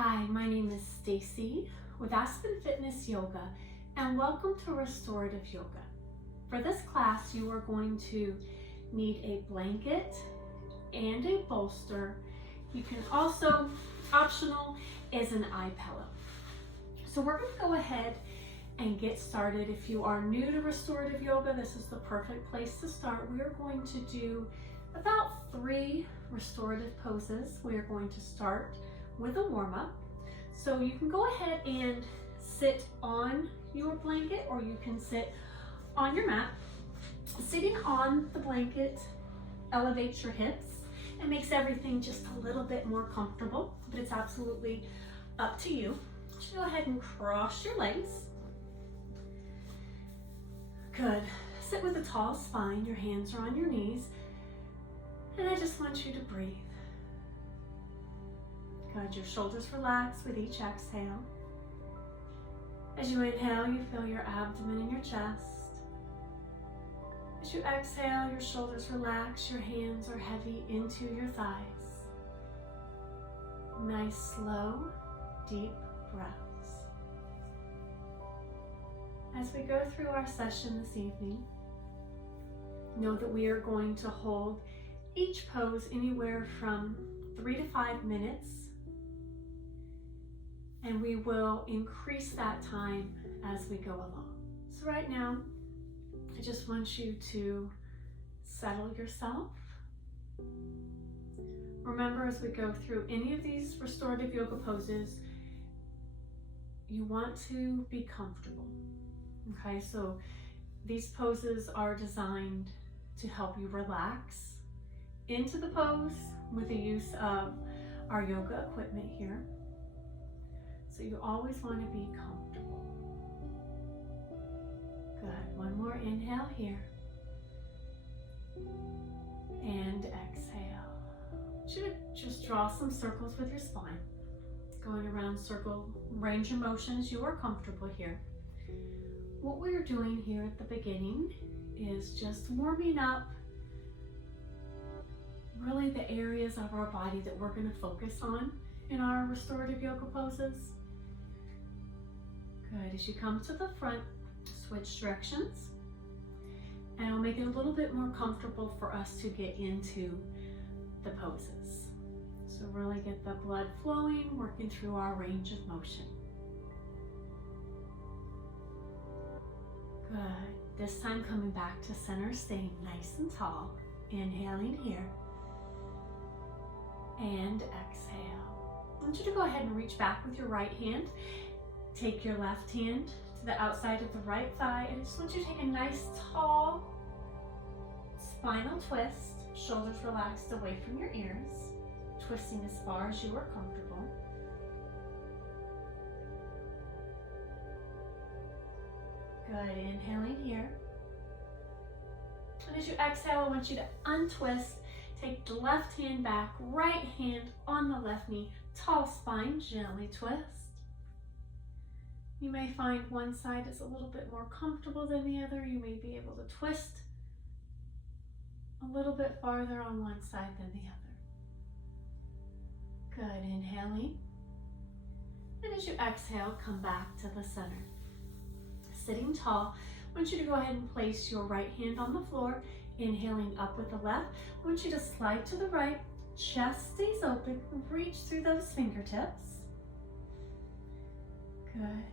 Hi, my name is Stacie with Aspen Fitness Yoga, and welcome to Restorative Yoga. For this class, you are going to need a blanket and a bolster. You can also, optional, is an eye pillow. So we're going to go ahead and get started. If you are new to Restorative Yoga, this is the perfect place to start. We are going to do about 3 restorative poses. We are going to start with a warm-up. So you can go ahead and sit on your blanket, or you can sit on your mat. Sitting on the blanket elevates your hips and makes everything just a little bit more comfortable, but it's absolutely up to you. Just go ahead and cross your legs. Good. Sit with a tall spine. Your hands are on your knees. And I just want you to breathe. Good. Your shoulders relax with each exhale. As you inhale, you feel your abdomen and your chest. As you exhale, your shoulders relax. Your hands are heavy into your thighs. Nice, slow, deep breaths. As we go through our session this evening, know that we are going to hold each pose anywhere from 3 to 5 minutes, and we will increase that time as we go along. So right now, I just want you to settle yourself. Remember, as we go through any of these restorative yoga poses, you want to be comfortable. Okay, so these poses are designed to help you relax into the pose with the use of our yoga equipment here. So you always want to be comfortable. Good. One more inhale here. And exhale. I want you to just draw some circles with your spine. Going around circle, range of motion as you are comfortable here. What we're doing here at the beginning is just warming up really the areas of our body that we're going to focus on in our restorative yoga poses. Good. As you come to the front, switch directions, and it'll make it a little bit more comfortable for us to get into the poses. So really get the blood flowing, working through our range of motion. Good. This time coming back to center, staying nice and tall. Inhaling here. And exhale. I want you to go ahead and reach back with your right hand. Take your left hand to the outside of the right thigh, and I just want you to take a nice tall spinal twist. Shoulders relaxed away from your ears. Twisting as far as you are comfortable. Good. Inhaling here. And as you exhale, I want you to untwist. Take the left hand back, right hand on the left knee, tall spine, gently twist. You may find one side is a little bit more comfortable than the other. You may be able to twist a little bit farther on one side than the other. Good. Inhaling. And as you exhale, come back to the center. Sitting tall, I want you to go ahead and place your right hand on the floor. Inhaling up with the left. I want you to slide to the right. Chest stays open. Reach through those fingertips. Good.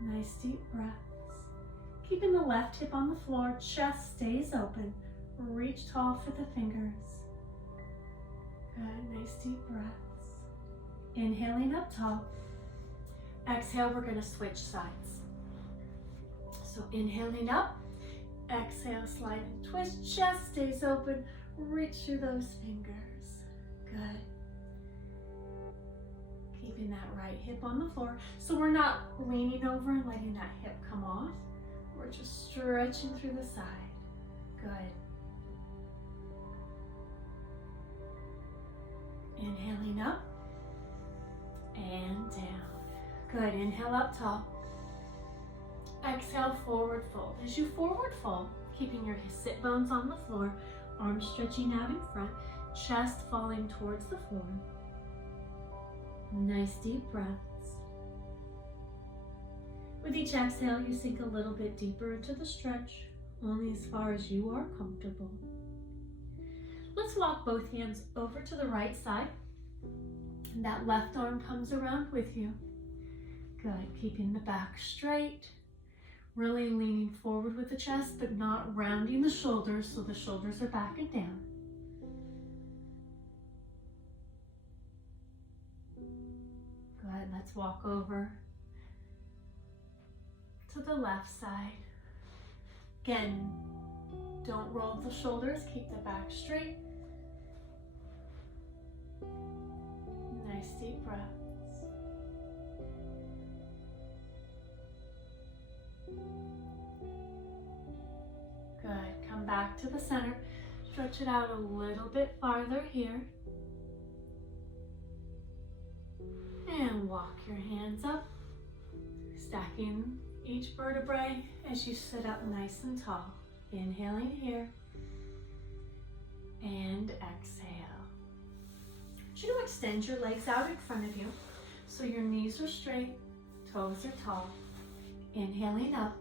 Nice deep breaths. Keeping the left hip on the floor. Chest stays open. Reach tall for the fingers. Good. Nice deep breaths. Inhaling up tall. Exhale, we're going to switch sides. So inhaling up, exhale, slide and twist, chest stays open, reach through those fingers. Good. Keeping that right hip on the floor. So we're not leaning over and letting that hip come off. We're just stretching through the side. Good. Inhaling up and down. Good. Inhale up tall. Exhale, forward fold. As you forward fold, keeping your sit bones on the floor, arms stretching out in front, chest falling towards the floor. Nice deep breaths. With each exhale, you sink a little bit deeper into the stretch, only as far as you are comfortable. Let's walk both hands over to the right side. And that left arm comes around with you. Good, keeping the back straight. Really leaning forward with the chest, but not rounding the shoulders, so the shoulders are back and down. Good, let's walk over to the left side. Again, don't roll the shoulders, keep the back straight. Nice deep breaths. Good, come back to the center. Stretch it out a little bit farther here. And walk your hands up, stacking each vertebrae as you sit up nice and tall. Inhaling here and exhale. I want you to extend your legs out in front of you so your knees are straight, toes are tall. Inhaling up.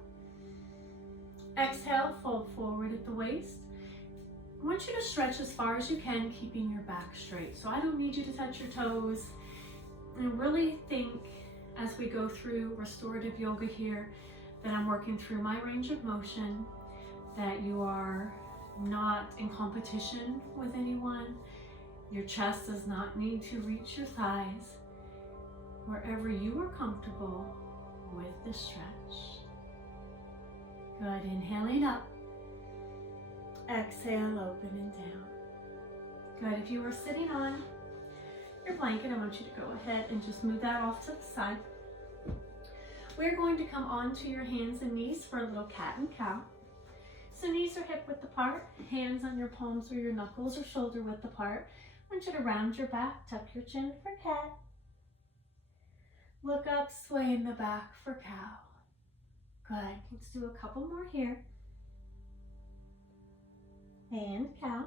Exhale, fold forward at the waist. I want you to stretch as far as you can, keeping your back straight. So I don't need you to touch your toes. And really think as we go through restorative yoga here that I'm working through my range of motion, that you are not in competition with anyone. Your chest does not need to reach your thighs. Wherever you are comfortable with the stretch. Good, inhaling up. Exhale, open and down. Good, if you were sitting on your blanket, I want you to go ahead and just move that off to the side. We're going to come onto your hands and knees for a little cat and cow. So knees are hip width apart, hands on your palms or your knuckles or shoulder width apart. I want you to round your back, tuck your chin for cat. Look up, sway in the back for cow. Good, let's do a couple more here. And cow.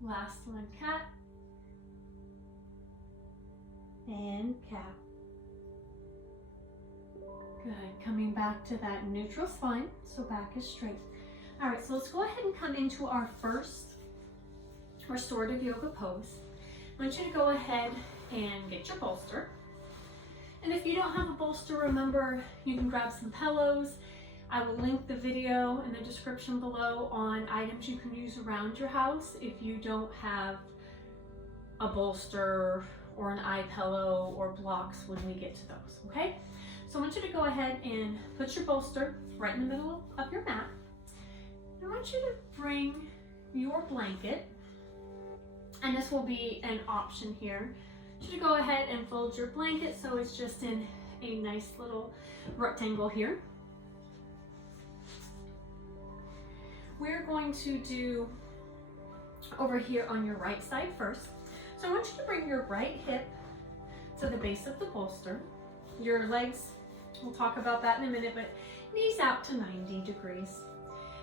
Last one, cat. And cow. Good, coming back to that neutral spine, so back is straight. All right, so let's go ahead and come into our first restorative yoga pose. I want you to go ahead and get your bolster. And if you don't have a bolster, remember, you can grab some pillows. I will link the video in the description below on items you can use around your house if you don't have a bolster or an eye pillow or blocks when we get to those, okay? So I want you to go ahead and put your bolster right in the middle of your mat. I want you to bring your blanket, and this will be an option here. I want you to go ahead and fold your blanket so it's just in a nice little rectangle here. We're going to do over here on your right side first. So I want you to bring your right hip to the base of the bolster. Your legs, we'll talk about that in a minute, but knees out to 90 degrees.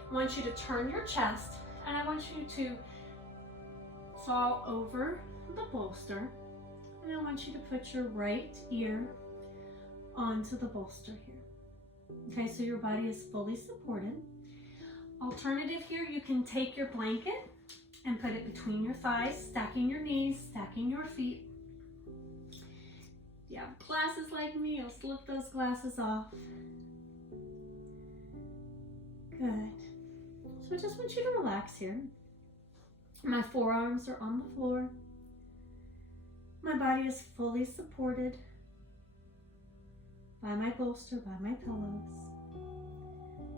I want you to turn your chest, and I want you to fall over the bolster, and I want you to put your right ear onto the bolster here. Okay, so your body is fully supported. Alternative here, you can take your blanket and put it between your thighs, stacking your knees, stacking your feet. If you have glasses like me, you'll slip those glasses off. Good. So I just want you to relax here. My forearms are on the floor. My body is fully supported by my bolster, by my pillows.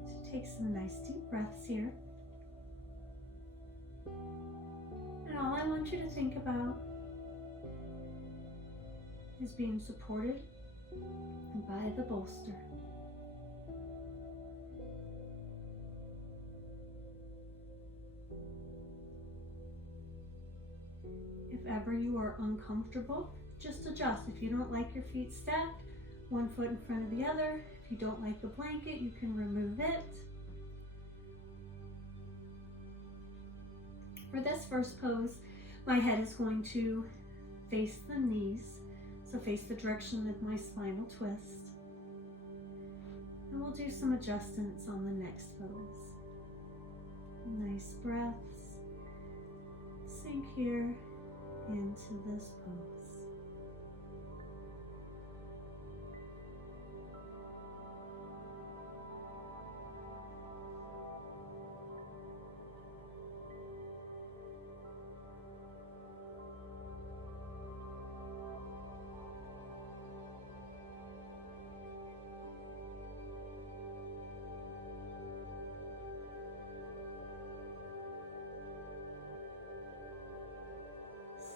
So take some nice deep breaths here. And all I want you to think about is being supported by the bolster. If ever you are uncomfortable, just adjust. If you don't like your feet stacked, one foot in front of the other. If you don't like the blanket, you can remove it. For this first pose, my head is going to face the knees, so face the direction of my spinal twist. And we'll do some adjustments on the next pose. Nice breaths. Sink here into this pose.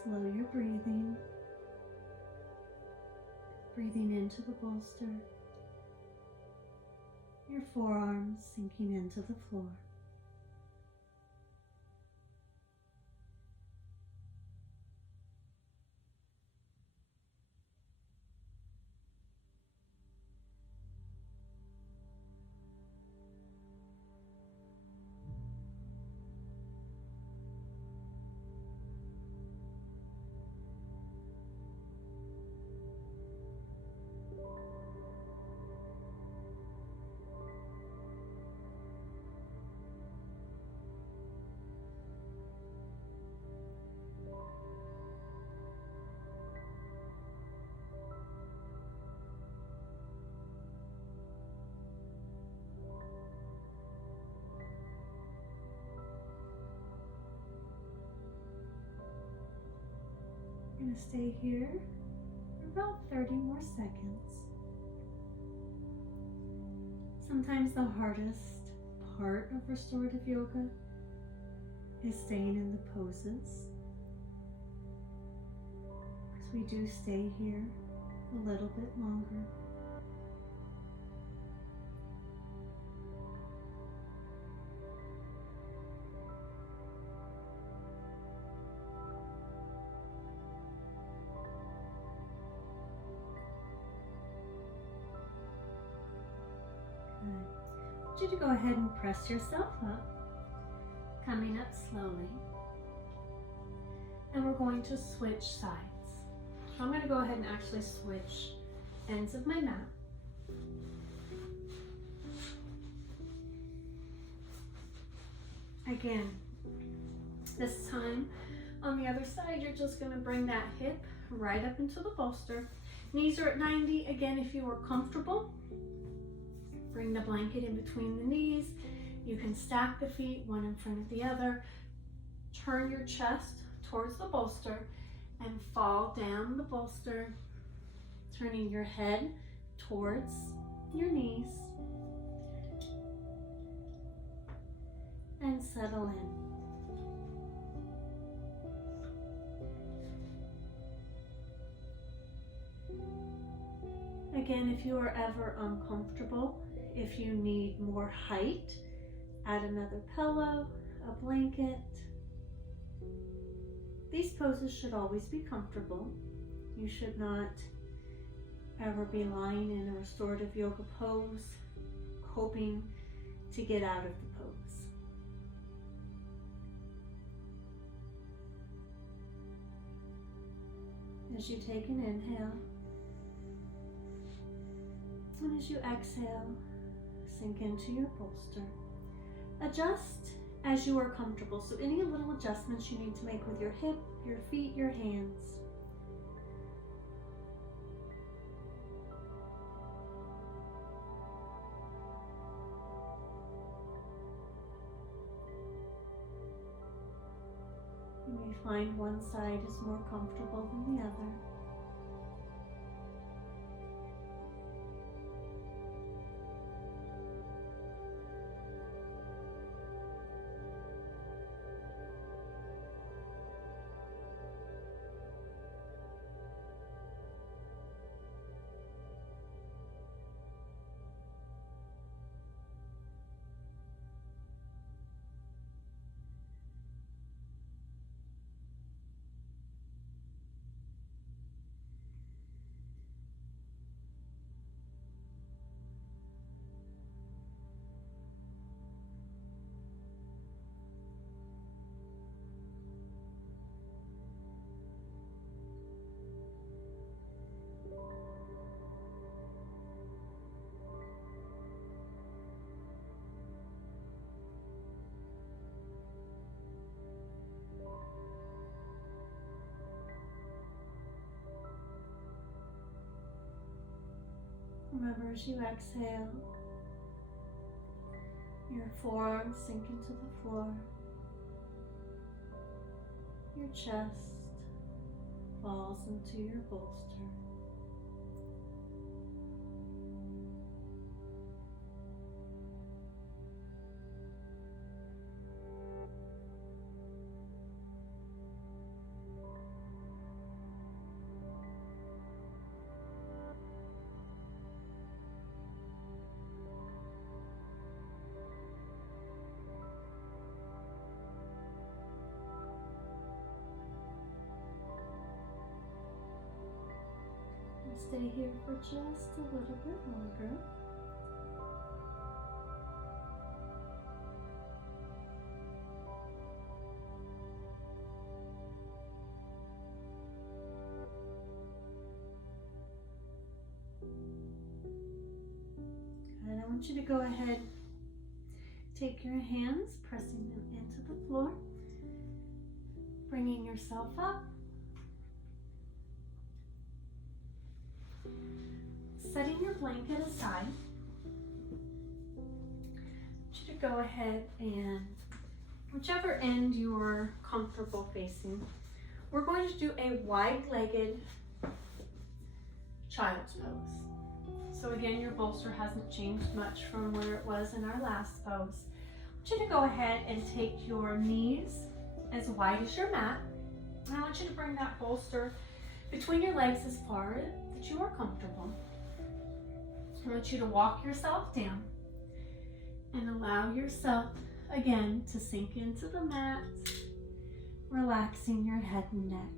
Slow your breathing. Breathing into the bolster. Your forearms sinking into the floor. You're going to stay here for about 30 more seconds. Sometimes the hardest part of restorative yoga is staying in the poses, because we do stay here a little bit longer. I want you to go ahead and press yourself up, coming up slowly. And we're going to switch sides. So I'm going to go ahead and actually switch ends of my mat. Again, this time on the other side, you're just going to bring that hip right up into the bolster. Knees are at 90. Again, if you are comfortable, bring the blanket in between the knees. You can stack the feet one in front of the other. Turn your chest towards the bolster and fall down the bolster, turning your head towards your knees. And settle in. Again, if you are ever uncomfortable, if you need more height, add another pillow, a blanket. These poses should always be comfortable. You should not ever be lying in a restorative yoga pose, hoping to get out of the pose. As you take an inhale, and as you exhale, sink into your bolster. Adjust as you are comfortable. So any little adjustments you need to make with your hip, your feet, your hands. You may find one side is more comfortable than the other. As you exhale, your forearms sink into the floor. Your chest falls into your bolster. Stay here for just a little bit longer. And I want you to go ahead, take your hands, pressing them into the floor, bringing yourself up. Setting your blanket aside, I want you to go ahead and whichever end you're comfortable facing, we're going to do a wide-legged child's pose. So again, your bolster hasn't changed much from where it was in our last pose. I want you to go ahead and take your knees as wide as your mat, and I want you to bring that bolster between your legs as far as you are comfortable. I want you to walk yourself down and allow yourself again to sink into the mat, relaxing your head and neck.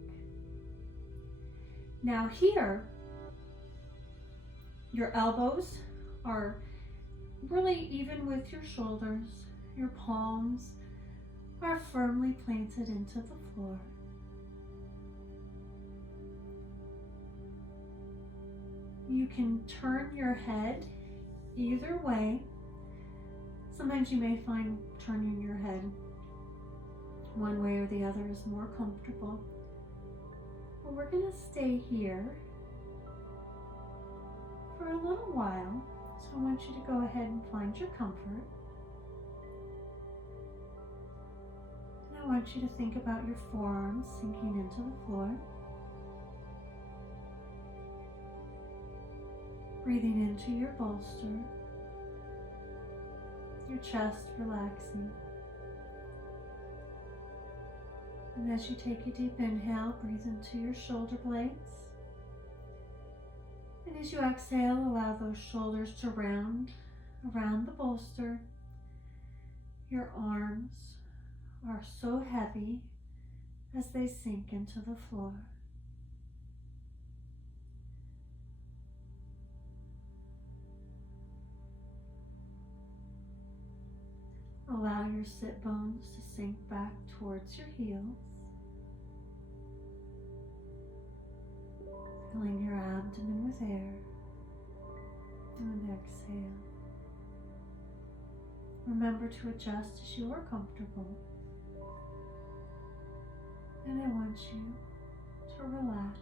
Now here, your elbows are really even with your shoulders. Your palms are firmly planted into the floor. You can turn your head either way. Sometimes you may find turning your head one way or the other is more comfortable. But we're going to stay here for a little while. So I want you to go ahead and find your comfort. And I want you to think about your forearms sinking into the floor. Breathing into your bolster, your chest relaxing. And as you take a deep inhale, breathe into your shoulder blades. And as you exhale, allow those shoulders to round around the bolster. Your arms are so heavy as they sink into the floor. Allow your sit bones to sink back towards your heels. Filling your abdomen with air. And exhale. Remember to adjust as you are comfortable. And I want you to relax.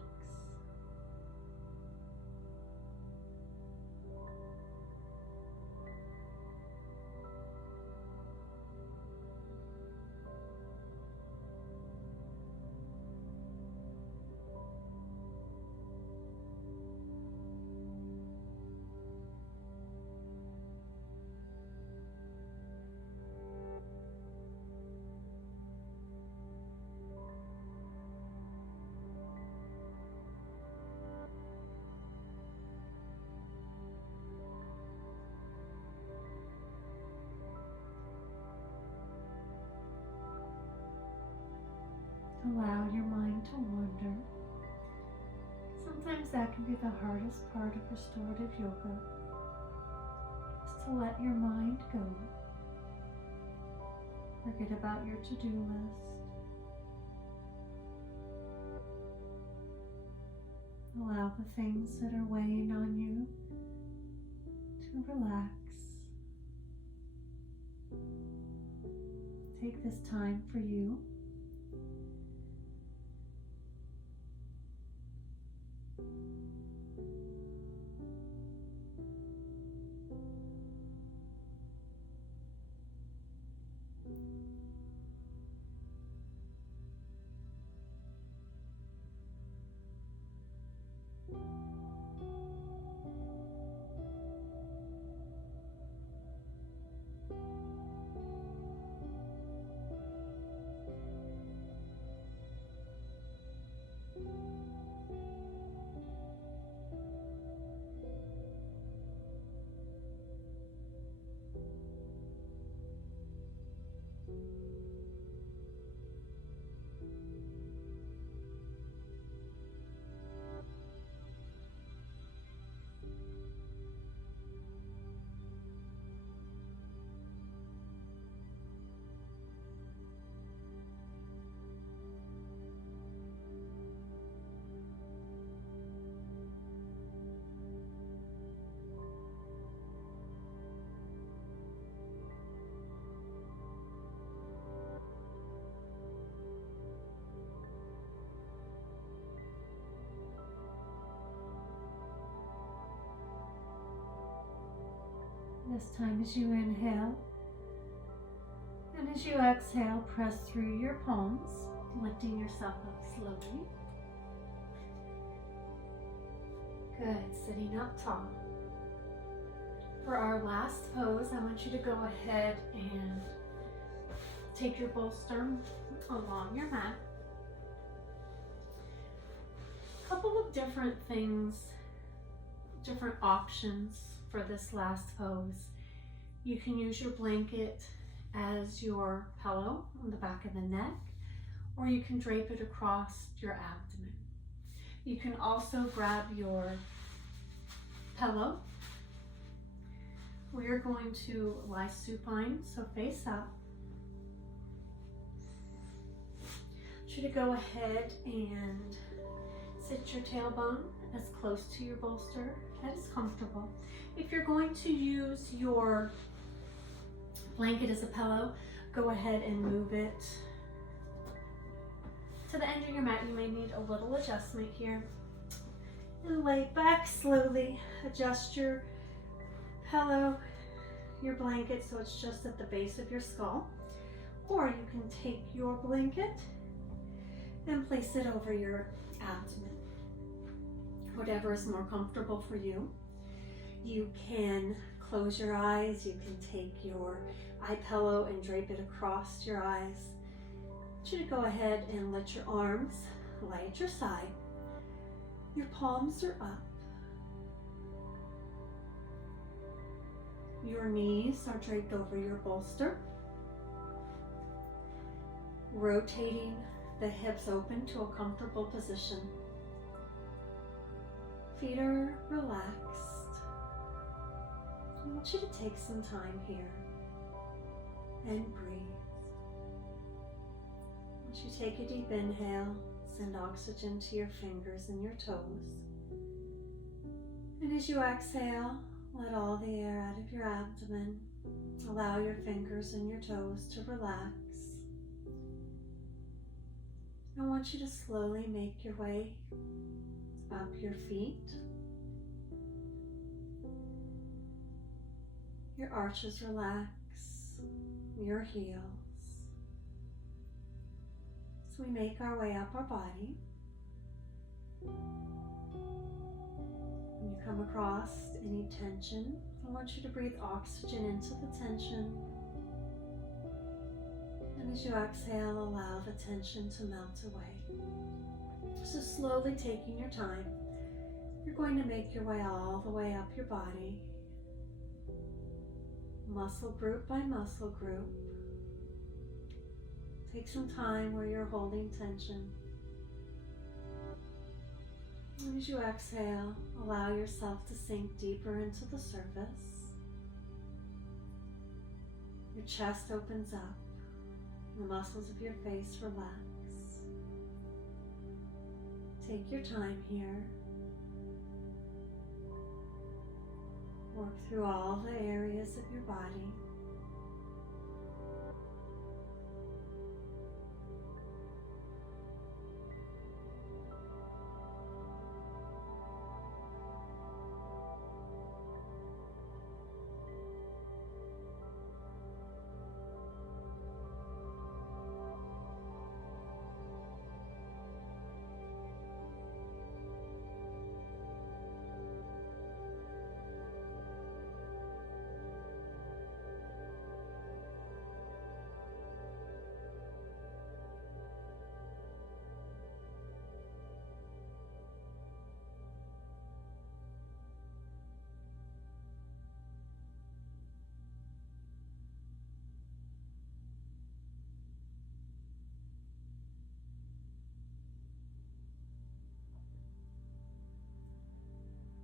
Allow your mind to wander. Sometimes that can be the hardest part of restorative yoga, is to let your mind go. Forget about your to-do list. Allow the things that are weighing on you to relax. Take this time for you. This time as you inhale, and as you exhale, press through your palms, lifting yourself up slowly. Good, sitting up tall. For our last pose, I want you to go ahead and take your bolster along your mat. A couple of different things, different options for this last pose. You can use your blanket as your pillow on the back of the neck, or you can drape it across your abdomen. You can also grab your pillow. We are going to lie supine, so face up. I want you to go ahead and sit your tailbone as close to your bolster as comfortable. If you're going to use your blanket as a pillow, go ahead and move it to the end of your mat. You may need a little adjustment here. And lay back slowly. Adjust your pillow, your blanket, so it's just at the base of your skull. Or you can take your blanket and place it over your abdomen. Whatever is more comfortable for you. You can close your eyes. You can take your eye pillow and drape it across your eyes. I want you to go ahead and let your arms lie at your side. Your palms are up. Your knees are draped over your bolster. Rotating the hips open to a comfortable position. Feet are relaxed. I want you to take some time here and breathe. Once you take a deep inhale, send oxygen to your fingers and your toes. And as you exhale, let all the air out of your abdomen. Allow your fingers and your toes to relax. I want you to slowly make your way up your feet. Your arches relax, your heels. So we make our way up our body. When you come across any tension, I want you to breathe oxygen into the tension. And as you exhale, allow the tension to melt away. So slowly taking your time, you're going to make your way all the way up your body, muscle group by muscle group. Take some time where you're holding tension. And as you exhale, allow yourself to sink deeper into the surface. Your chest opens up. The muscles of your face relax. Take your time here. Work through all the areas of your body.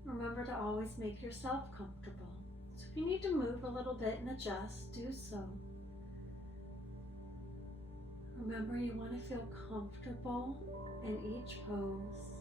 Remember to always make yourself comfortable. So if you need to move a little bit and adjust, do so. Remember, you want to feel comfortable in each pose.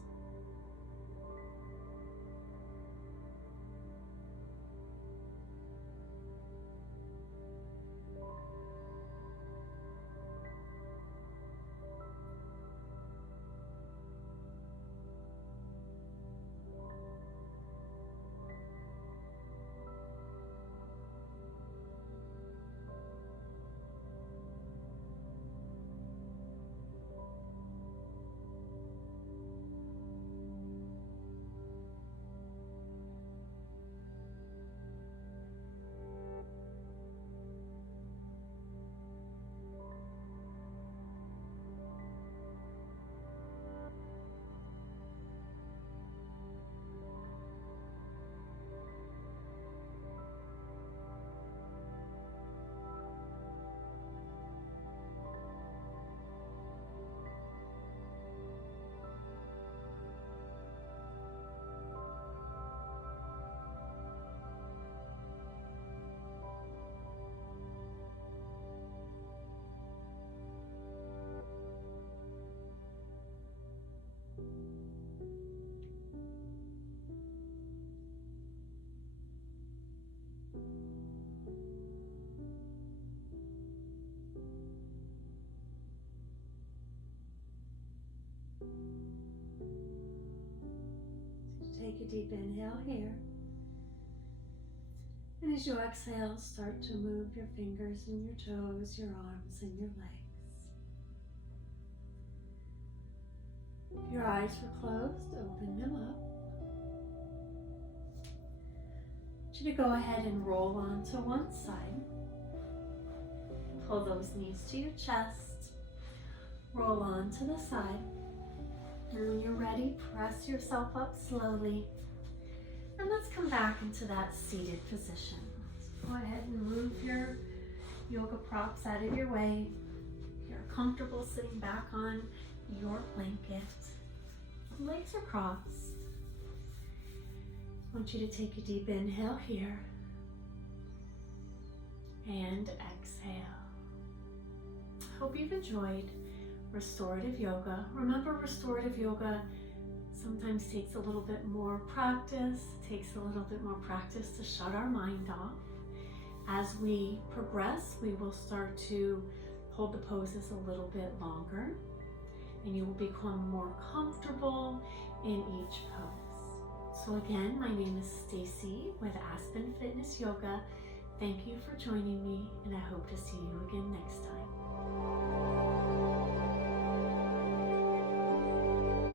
deep inhale here. And as you exhale, start to move your fingers and your toes, your arms and your legs. If your eyes were closed, open them up. I want you to go ahead and roll onto one side. Pull those knees to your chest. Roll on to the side. And when you're ready, press yourself up slowly. And let's come back into that seated position. So go ahead and move your yoga props out of your way. If you're comfortable sitting back on your blanket, legs are crossed. I want you to take a deep inhale here. And exhale. Hope you've enjoyed restorative yoga. Remember, restorative yoga sometimes takes a little bit more practice, to shut our mind off. As we progress, we will start to hold the poses a little bit longer, and you will become more comfortable in each pose. So again, my name is Stacie with Aspen Fitness Yoga. Thank you for joining me, and I hope to see you again next time.